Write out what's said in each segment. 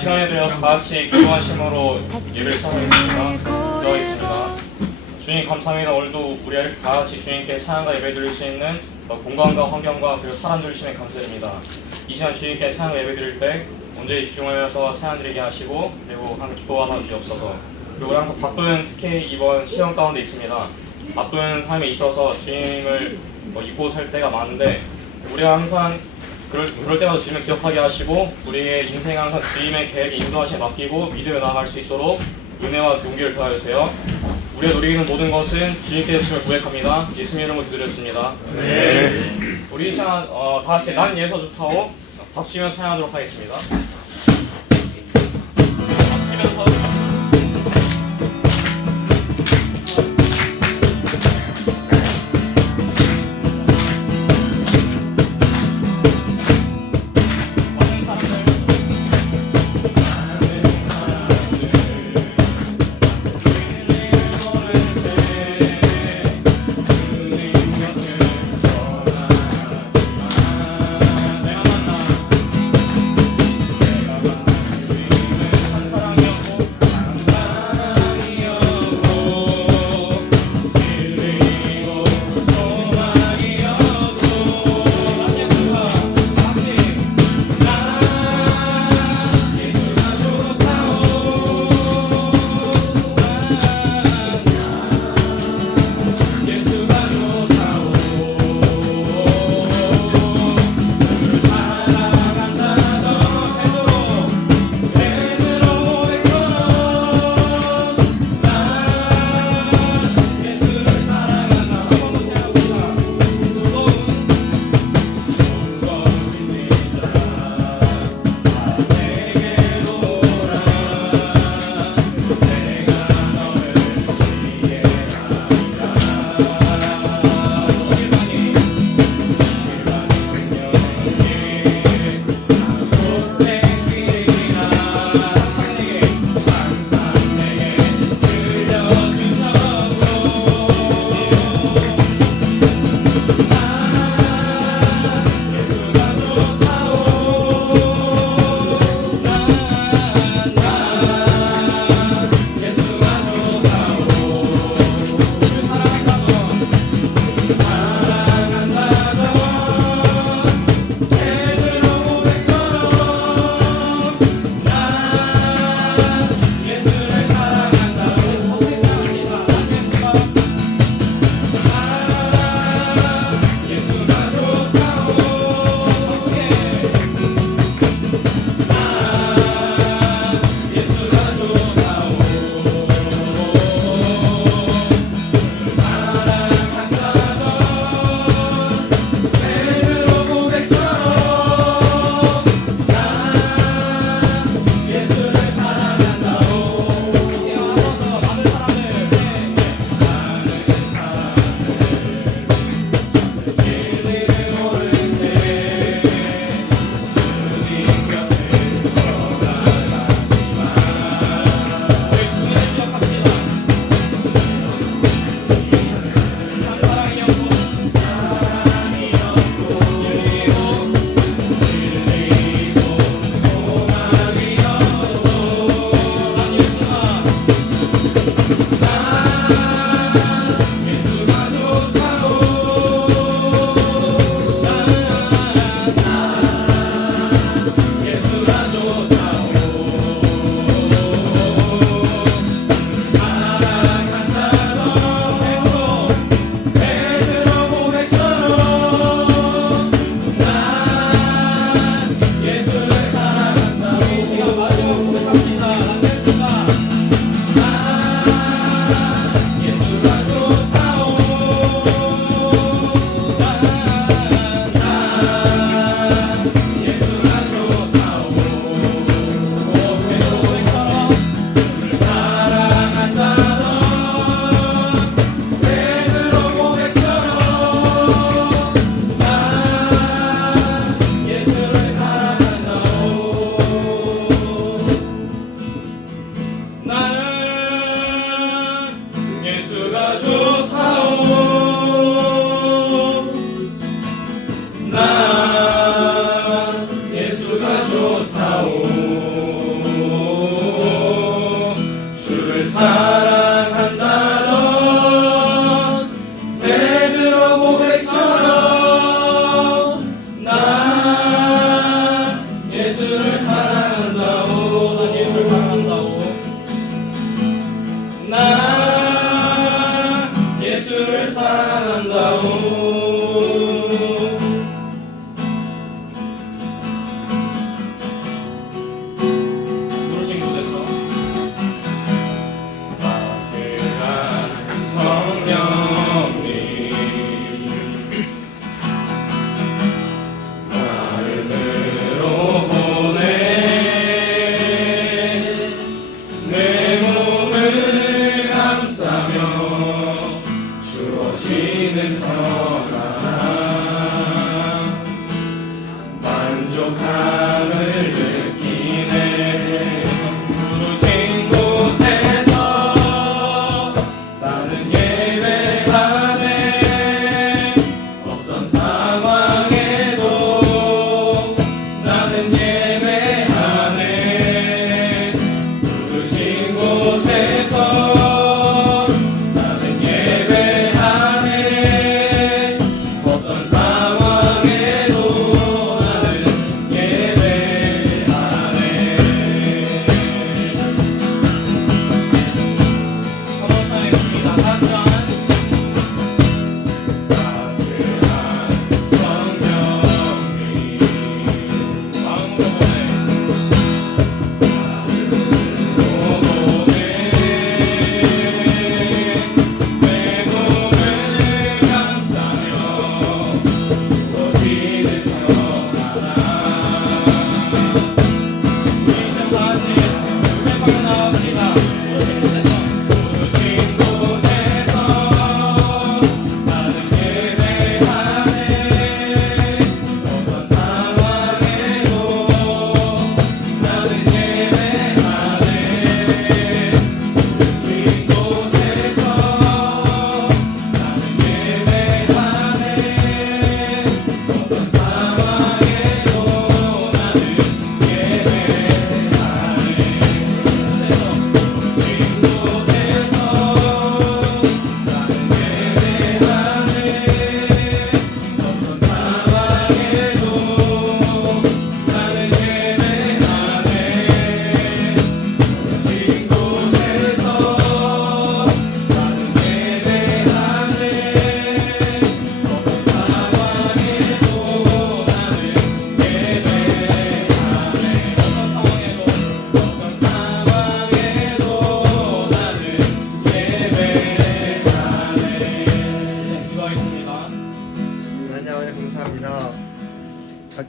시간에 들여서 다 같이 기도한 심으로 예배를 시작하겠습니다. 기도하겠습니다. 주님 감사합니다. 오늘도 우리 다 같이 주님께 찬양과 예배 드릴 수 있는 어, 공간과 환경과 그리고 사람 주시면 감사드립니다. 이 시간 주님께 찬양 예배 드릴 때 온전히 집중하여서 찬양 드리게 하시고 그리고 항상 기도하여 주옵소서. 그리고 항상 바쁜 특히 이번 시험 가운데 있습니다. 바쁜 삶에 있어서 주님을 어, 잊고 살 때가 많은데 우리가 항상 그럴, 그럴 때마다 주님을 기억하게 하시고 우리의 인생 항상 주님의 계획에 인도하심에 맡기고 믿음에 나아갈 수 있도록 은혜와 용기를 더하여 주세요. 우리가 누리는 모든 것은 주님께 주심을 고백합니다. 예수님 이름으로 기도드렸습니다. 네. 우리 이 시간 어, 다 같이 난 예서 좋다고 박수 치며 찬양하도록 하겠습니다. 박수 치면서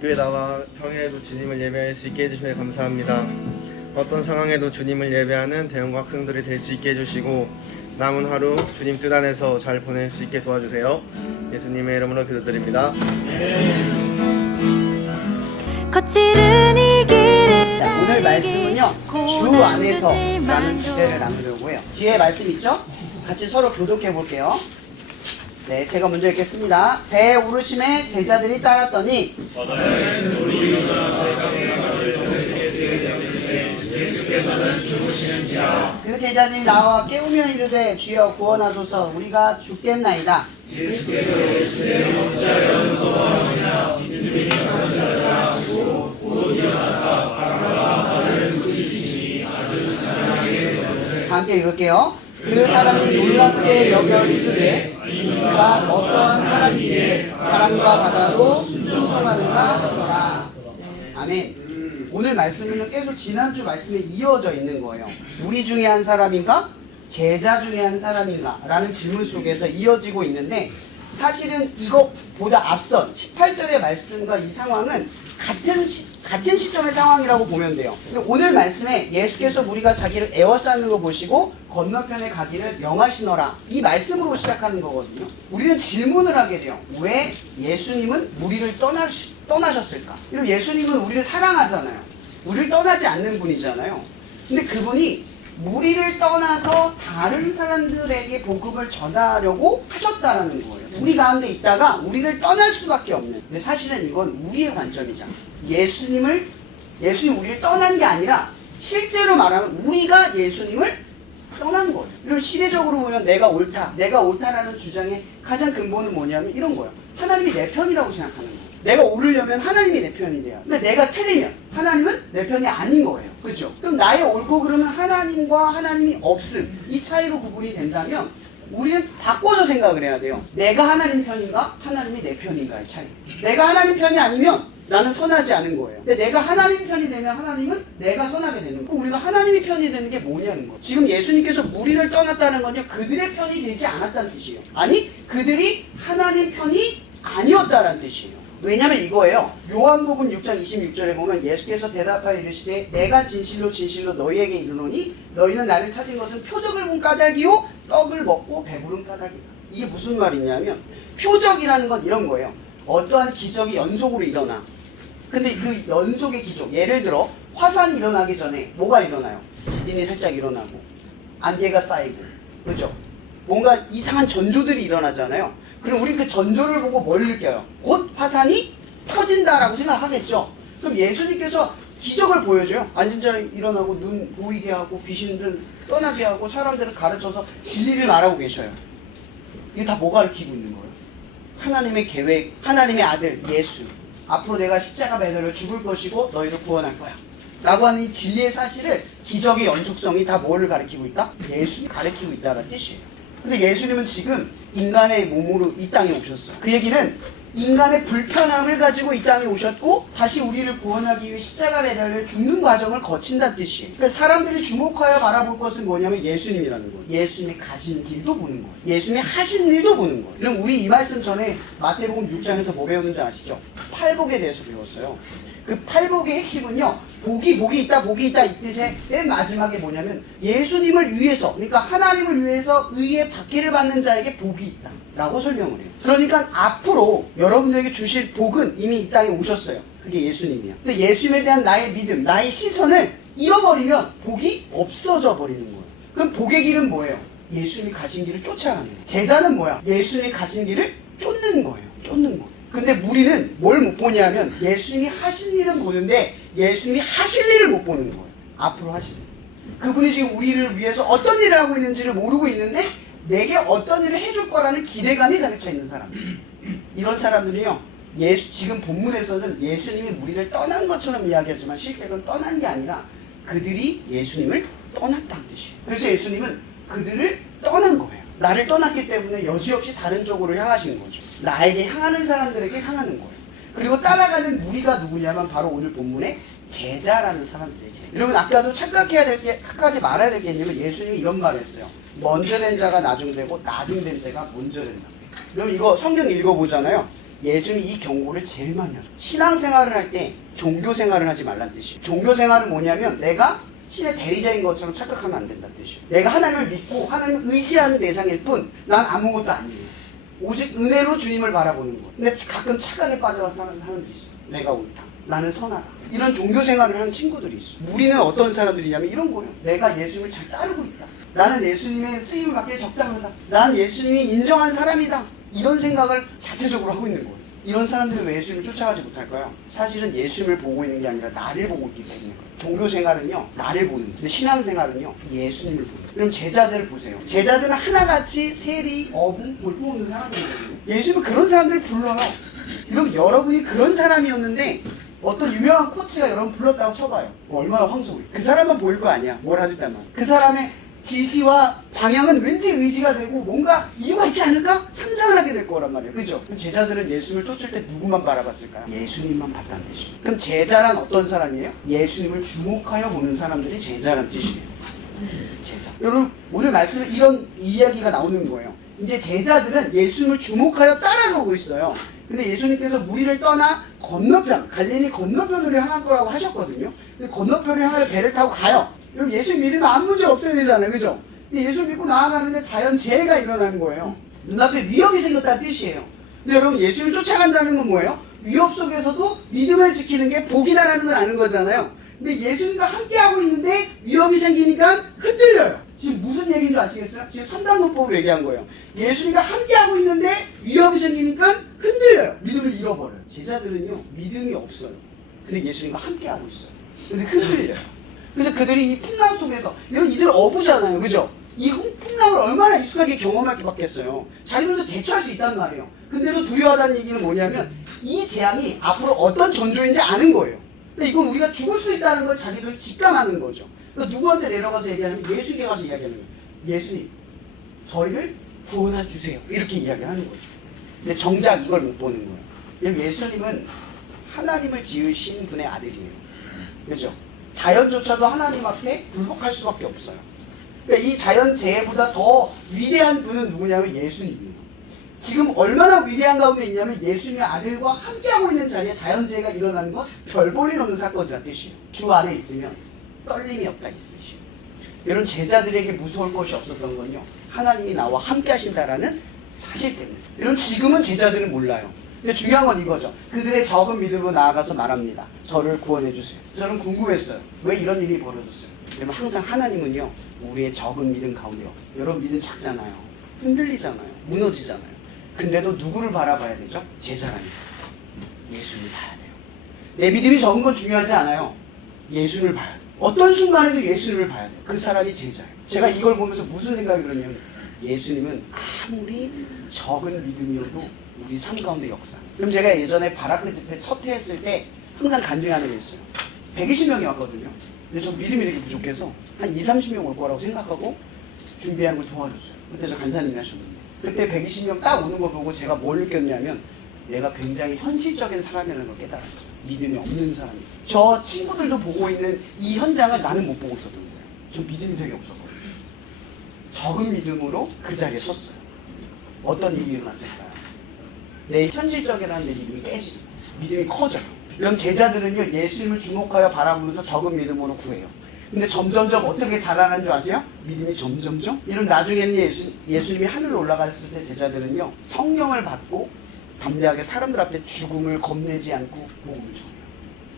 교회 나와 평일에도 주님을 예배할 수 있게 해주셔서 감사합니다. 어떤 상황에도 주님을 예배하는 대형과 학생들이 될 수 있게 해주시고 남은 하루 주님 뜻 안에서 잘 보낼 수 있게 도와주세요. 예수님의 이름으로 기도드립니다. 거칠은 이 길을 자, 오늘 말씀은요 주 안에서라는 주제를 나누려고 해요 뒤에 말씀 있죠? 같이 서로 교독해 볼게요 네 제가 먼저 읽겠습니다 배에 오르심에 제자들이 따랐더니 그 제자들이 나와 깨우며 이르되 주여 구원하소서 우리가 죽겠나이다 함께 읽을게요. 그 사람이 놀랍게 여겨 이르되 이가 어떠한 사람이기에 바람과 바다도 순종하는가 하더라. 아멘. 오늘 말씀은 계속 지난주 말씀에 이어져 있는 거예요. 우리 중에 한 사람인가? 제자 중에 한 사람인가? 라는 질문 속에서 이어지고 있는데 사실은 이것보다 앞선 18절의 말씀과 이 상황은 같은 시, 같은 시점의 상황이라고 보면 돼요. 근데 오늘 말씀에 예수께서 우리가 자기를 애워싸는 거 보시고 건너편에 가기를 명하시너라 이 말씀으로 시작하는 거거든요. 우리는 질문을 하게 돼요. 왜 예수님은 우리를 떠나, 떠나셨을까? 그럼 예수님은 우리를 사랑하잖아요. 우리를 떠나지 않는 분이잖아요. 근데 그분이 우리를 떠나서 다른 사람들에게 복음을 전하려고 하셨다라는 거예요. 우리 가운데 있다가 우리를 떠날 수밖에 없는. 근데 사실은 이건 우리의 관점이잖아. 예수님을 예수님 우리를 떠난 게 아니라 실제로 말하면 우리가 예수님을 떠난 거예요. 이런 시대적으로 보면 내가 옳다, 내가 옳다라는 주장의 가장 근본은 뭐냐면 이런 거예요. 하나님이 내 편이라고 생각하는 거예요. 내가 오르려면 하나님이 내 편이 돼요. 근데 내가 틀리면 하나님은 내 편이 아닌 거예요. 그죠? 그럼 나의 옳고 그러면 하나님과 하나님이 없음. 이 차이로 구분이 된다면 우리는 바꿔서 생각을 해야 돼요. 내가 하나님 편인가? 하나님이 내 편인가의 차이. 내가 하나님 편이 아니면 나는 선하지 않은 거예요. 근데 내가 하나님 편이 되면 하나님은 내가 선하게 되는 거예요. 우리가 하나님이 편이 되는 게 뭐냐는 거예요. 지금 예수님께서 우리를 떠났다는 건요. 그들의 편이 되지 않았다는 뜻이에요. 아니, 그들이 하나님 편이 아니었다는 뜻이에요. 왜냐면 이거예요. 요한복음 6장 26절에 보면 예수께서 대답하여 이르시되 내가 진실로 진실로 너희에게 이르노니 너희는 나를 찾은 것은 표적을 본 까닭이요 떡을 먹고 배부른 까닭이다. 이게 무슨 말이냐면 표적이라는 건 이런 거예요. 어떠한 기적이 연속으로 일어나. 근데 그 연속의 기적 예를 들어 화산이 일어나기 전에 뭐가 일어나요? 지진이 살짝 일어나고 안개가 쌓이고 그죠? 뭔가 이상한 전조들이 일어나잖아요. 그럼 우리 그 전조를 보고 뭘 느껴요? 곧 화산이 터진다라고 생각하겠죠. 그럼 예수님께서 기적을 보여줘요. 앉은 자리 일어나고 눈 보이게 하고 귀신들 떠나게 하고 사람들을 가르쳐서 진리를 말하고 계셔요. 이게 다 뭐 가르치고 있는 거예요? 하나님의 계획, 하나님의 아들 예수. 앞으로 내가 십자가 매달려 죽을 것이고 너희를 구원할 거야. 라고 하는 이 진리의 사실을 기적의 연속성이 다 뭐를 가리키고 있다? 예수 가리키고 있다는 뜻이에요. 근데 예수님은 지금 인간의 몸으로 이 땅에 오셨어요. 그 얘기는 인간의 불편함을 가지고 이 땅에 오셨고 다시 우리를 구원하기 위해 십자가 매달려 죽는 과정을 거친다는 뜻이에요. 그러니까 사람들이 주목하여 바라볼 것은 뭐냐면 예수님이라는 거예요. 예수님이 가신 길도 보는 거예요. 예수님이 하신 일도 보는 거예요. 그럼 우리 이 말씀 전에 마태복음 6장에서 뭐 배웠는지 아시죠? 팔복에 대해서 배웠어요. 그 팔복의 핵심은요, 복이, 복이 있다, 복이 있다, 이 뜻의 맨 마지막에 뭐냐면, 예수님을 위해서, 그러니까 하나님을 위해서 의의 박해를 받는 자에게 복이 있다. 라고 설명을 해요. 그러니까 앞으로 여러분들에게 주실 복은 이미 이 땅에 오셨어요. 그게 예수님이야. 근데 예수님에 대한 나의 믿음, 나의 시선을 잃어버리면 복이 없어져 버리는 거예요. 그럼 복의 길은 뭐예요? 예수님이 가신 길을 쫓아가는 거예요. 제자는 뭐야? 예수님이 가신 길을 쫓는 거예요. 쫓는 거예요. 근데 우리는 뭘 못 보냐면 예수님이 하신 일은 보는데 예수님이 하실 일을 못 보는 거예요. 앞으로 하실 일. 그분이 지금 우리를 위해서 어떤 일을 하고 있는지를 모르고 있는데 내게 어떤 일을 해줄 거라는 기대감이 가득 차 있는 사람. 이런 사람들이요. 예수 지금 본문에서는 예수님이 우리를 떠난 것처럼 이야기하지만 실제로는 떠난 게 아니라 그들이 예수님을 떠났다는 뜻이에요. 그래서 예수님은 그들을 떠난 거예요. 나를 떠났기 때문에 여지없이 다른 쪽으로 향하신 거죠. 나에게 향하는 사람들에게 향하는 거예요. 그리고 따라가는 우리가 누구냐면 바로 오늘 본문의 제자라는 사람들이에요. 제자. 여러분 아까도 착각해야 될 게, 착각하지 말아야 될 게 있냐면 예수님이 이런 말을 했어요. 먼저 된 자가 나중되고 나중된 자가 먼저 된다. 여러분 이거 성경 읽어보잖아요. 예수님이 이 경고를 제일 많이 하죠. 신앙생활을 할 때 종교생활을 하지 말란 뜻이에요. 종교생활은 뭐냐면 내가 신의 대리자인 것처럼 착각하면 안 된다는 뜻이에요. 내가 하나님을 믿고 하나님을 의지하는 대상일 뿐 난 아무것도 아니에요. 오직 은혜로 주님을 바라보는 것. 근데 가끔 착각에 빠져서 사는 사람도 있어. 내가 옳다. 나는 선하다. 이런 종교 생활을 하는 친구들이 있어. 우리는 어떤 사람들이냐면 이런 거예요. 내가 예수님을 잘 따르고 있다. 나는 예수님의 쓰임을 받기에 적당하다. 난 예수님이 인정한 사람이다. 이런 생각을 자체적으로 하고 있는 거예요. 이런 사람들은 왜 예수님을 쫓아가지 못할까요? 사실은 예수님을 보고 있는 게 아니라 나를 보고 있기 때문에. 종교 생활은요 나를 보는. 근데 신앙 생활은요 예수님을 보는. 그럼 제자들 보세요. 제자들은 하나같이 세리, 어부, 볼품없는 사람이거든요. 예수님은 그런 사람들을 불러요. 이러면 여러분이 그런 사람이었는데 어떤 유명한 코치가 여러분 불렀다고 쳐봐요. 뭐 얼마나 황송해. 그 사람만 보일 거 아니야. 뭘 하겠단 말이야. 그 사람의 지시와 방향은 왠지 의지가 되고 뭔가 이유가 있지 않을까? 상상을 하게 될 거란 말이에요. 그죠? 그럼 제자들은 예수님을 쫓을 때 누구만 바라봤을까요? 예수님만 봤다는 뜻이에요. 그럼 제자란 어떤 사람이에요? 예수님을 주목하여 보는 사람들이 제자란 뜻이에요. 제자. 여러분 오늘 말씀에 이런 이야기가 나오는 거예요. 이제 제자들은 예수님을 주목하여 따라가고 있어요. 근데 예수님께서 무리를 떠나 건너편, 갈릴리 건너편으로 향할 거라고 하셨거든요. 근데 건너편을 향해 배를 타고 가요. 여러분 예수 믿으면 아무 문제 없어야 되잖아요. 그죠? 근데 예수 믿고 나아가는데 자연 재해가 일어나는 거예요. 눈앞에 위협이 생겼다는 뜻이에요. 근데 여러분 예수를 쫓아간다는 건 뭐예요? 위협 속에서도 믿음을 지키는 게 복이다라는 걸 아는 거잖아요. 근데 예수님과 함께하고 있는데 위험이 생기니까 흔들려요. 지금 무슨 얘기인 줄 아시겠어요? 지금 3단 논법으로 얘기한 거예요. 예수님과 함께하고 있는데 위험이 생기니까 흔들려요. 믿음을 잃어버려요. 제자들은요, 믿음이 없어요. 근데 예수님과 함께하고 있어요. 근데 흔들려요. 그래서 그들이 이 풍랑 속에서, 여러분 이들 어부잖아요. 그죠? 이 풍랑을 얼마나 익숙하게 경험할 게 받겠어요. 자기들도 대처할 수 있단 말이에요. 근데도 두려워하다는 얘기는 뭐냐면 이 재앙이 앞으로 어떤 전조인지 아는 거예요. 근데 이건 우리가 죽을 수 있다는 걸 자기들 직감하는 거죠. 그러니까 누구한테 내려가서 얘기하면 예수님께 가서 이야기하는 거예요. 예수님, 저희를 구원해 주세요. 이렇게 이야기하는 거죠. 근데 정작 이걸 못 보는 거예요. 예수님은 하나님을 지으신 분의 아들이에요. 그죠? 자연조차도 하나님 앞에 굴복할 수밖에 없어요. 그러니까 이 자연 재해보다 더 위대한 분은 누구냐면 예수님이에요. 지금 얼마나 위대한 가운데 있냐면 예수님의 아들과 함께하고 있는 자리에 자연재해가 일어나는 건 별 볼일 없는 사건이라는 뜻이에요. 주 안에 있으면 떨림이 없다 이 뜻이에요. 여러분 제자들에게 무서울 것이 없었던 건요. 하나님이 나와 함께 하신다라는 사실 때문에. 여러분 지금은 제자들은 몰라요. 근데 중요한 건 이거죠. 그들의 적은 믿음으로 나아가서 말합니다. 저를 구원해 주세요. 저는 궁금했어요. 왜 이런 일이 벌어졌어요? 여러분 항상 하나님은요. 우리의 적은 믿음 가운데 없어요. 여러분 믿음 작잖아요. 흔들리잖아요. 무너지잖아요. 근데도 누구를 바라봐야 되죠? 제자라니까. 예수를 봐야 돼요. 내 믿음이 적은 건 중요하지 않아요. 예수를 봐야 돼. 어떤 순간에도 예수를 봐야 돼. 그 사람이 제자예요. 제가 이걸 보면서 무슨 생각이 들었냐면 예수님은 아무리 적은 믿음이어도 우리 삶 가운데 역사. 그럼 제가 예전에 바라크 집회 첫 회 했을 때 항상 간증하는 게 있어요. 120명이 왔거든요. 근데 저 믿음이 되게 부족해서 한 2, 30명 올 거라고 생각하고 준비하는 걸 도와줬어요. 그때 저 간사님이 하셨는데. 그때 120명 딱 오는 걸 보고 제가 뭘 느꼈냐면 내가 굉장히 현실적인 사람이라는 걸 깨달았어요. 믿음이 없는 사람이. 저 친구들도 보고 있는 이 현장을 나는 못 보고 있었던 거예요. 저 믿음이 되게 없었거든요. 적은 믿음으로 그 자리에 섰어요. 어떤 일이 일어났을까요? 내 현실적이라는 내 믿음이 깨지고 믿음이 커져요. 그럼 제자들은요 예수님을 주목하여 바라보면서 적은 믿음으로 구해요. 근데 점점점 어떻게 자라는 줄 아세요? 믿음이 점점점? 이런 나중에는 예수, 예수님이 하늘로 올라갔을 때 제자들은요 성령을 받고 담대하게 사람들 앞에 죽음을 겁내지 않고 복음을 전해요.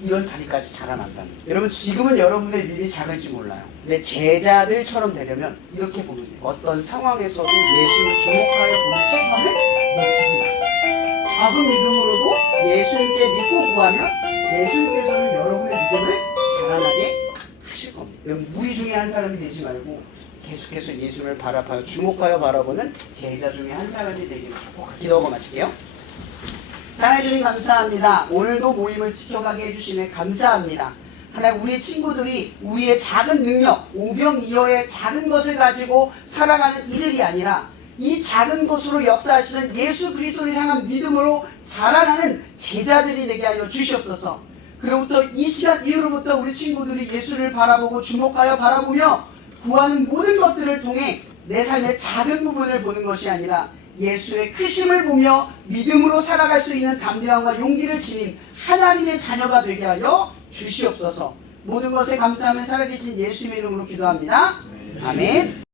이런 자리까지 자라난다는 거예요. 여러분 지금은 여러분의 믿음이 작을지 몰라요. 근데 제자들처럼 되려면 이렇게 보면 돼요. 어떤 상황에서도 예수를 주목하여 보는 시선을 놓치지 마세요. 작은 믿음으로도 예수님께 믿고 구하면 예수님께서는 여러분의 믿음을 자라나게 하실 겁니다. 무리 중에 한 사람이 되지 말고 계속해서 예수를 바라봐요. 주목하여 바라보는 제자 중에 한 사람이 되기를 축복합니다. 기도하고 마칠게요. 사랑해 주님 감사합니다. 오늘도 모임을 지켜가게 해주시네 감사합니다. 하나님 우리 친구들이 우리의 작은 능력, 오병이어의 작은 것을 가지고 살아가는 이들이 아니라 이 작은 것으로 역사하시는 예수 그리스도를 향한 믿음으로 자라나는 제자들이 되게 하여 주시옵소서. 그로부터 이 시간 이후로부터 우리 친구들이 예수를 바라보고 주목하여 바라보며 구하는 모든 것들을 통해 내 삶의 작은 부분을 보는 것이 아니라 예수의 크심을 보며 믿음으로 살아갈 수 있는 담대함과 용기를 지닌 하나님의 자녀가 되게 하여 주시옵소서. 모든 것에 감사하며 살아계신 예수님의 이름으로 기도합니다. 아멘.